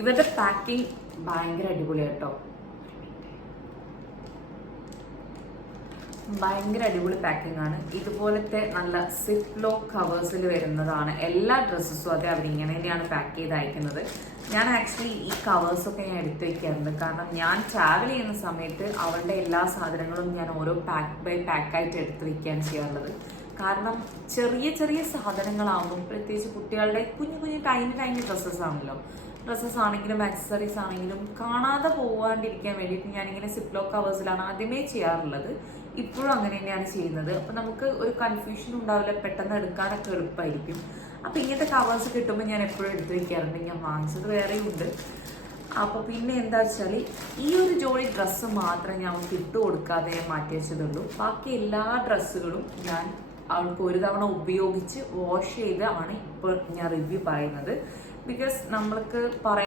ഇവരുടെ പാക്കിംഗ് ഭയങ്കര അടിപൊളിയാട്ടോ, ഭയങ്കര അടിപൊളി പാക്കിംഗ് ആണ്. ഇതുപോലത്തെ നല്ല സിപ്പ് ലോക്ക് കവേഴ്സിൽ വരുന്നതാണ് എല്ലാ ഡ്രസ്സസും. അതെ, അവരിങ്ങനെ തന്നെയാണ് പാക്ക് ചെയ്ത് അയക്കുന്നത്. ഞാൻ ആക്ച്വലി ഈ കവേഴ്സൊക്കെ ഞാൻ എടുത്തു വയ്ക്കാറുണ്ട്. കാരണം ഞാൻ ട്രാവൽ ചെയ്യുന്ന സമയത്ത് അവളുടെ എല്ലാ സാധനങ്ങളും ഞാൻ ഓരോ പാക്ക് ബൈ പാക്കായിട്ട് എടുത്തു വയ്ക്കുകയാണ് ചെയ്യാറുള്ളത്. കാരണം ചെറിയ ചെറിയ സാധനങ്ങളാകുമ്പോൾ, പ്രത്യേകിച്ച് കുട്ടികളുടെ കുഞ്ഞു കുഞ്ഞു ടൈനി ഡ്രസ്സസ് ആണെങ്കിലും ആക്സസറീസ് ആണെങ്കിലും കാണാതെ പോകാണ്ടിരിക്കാൻ വേണ്ടിയിട്ട് ഞാനിങ്ങനെ സിപ്ലോ കവേഴ്സിലാണ് ആദ്യമേ ചെയ്യാറുള്ളത്. ഇപ്പോഴും അങ്ങനെ തന്നെയാണ് ചെയ്യുന്നത്. അപ്പം നമുക്ക് ഒരു കൺഫ്യൂഷൻ ഉണ്ടാവില്ല, പെട്ടെന്ന് എടുക്കാനൊക്കെ എളുപ്പമായിരിക്കും. അപ്പം ഇങ്ങനത്തെ കവേഴ്സ് കിട്ടുമ്പോൾ ഞാൻ എപ്പോഴും എടുത്തു വയ്ക്കാറുണ്ട്. ഞാൻ വാങ്ങിച്ചത് വേറെയും ഉണ്ട്. അപ്പോൾ പിന്നെ എന്താ വെച്ചാൽ ഈ ഒരു ജോഡി ഡ്രസ്സ് മാത്രമേ ഞാൻ ഇട്ട് കൊടുക്കാതെ മാറ്റി വെച്ചതുള്ളൂ. ബാക്കി എല്ലാ ഡ്രസ്സുകളും ഞാൻ അവൾക്ക് ഒരു തവണ ഉപയോഗിച്ച് വാഷ് ചെയ്താണ് ഇപ്പോൾ ഞാൻ റിവ്യൂ പറയുന്നത്. ബിക്കോസ് നമ്മൾക്ക്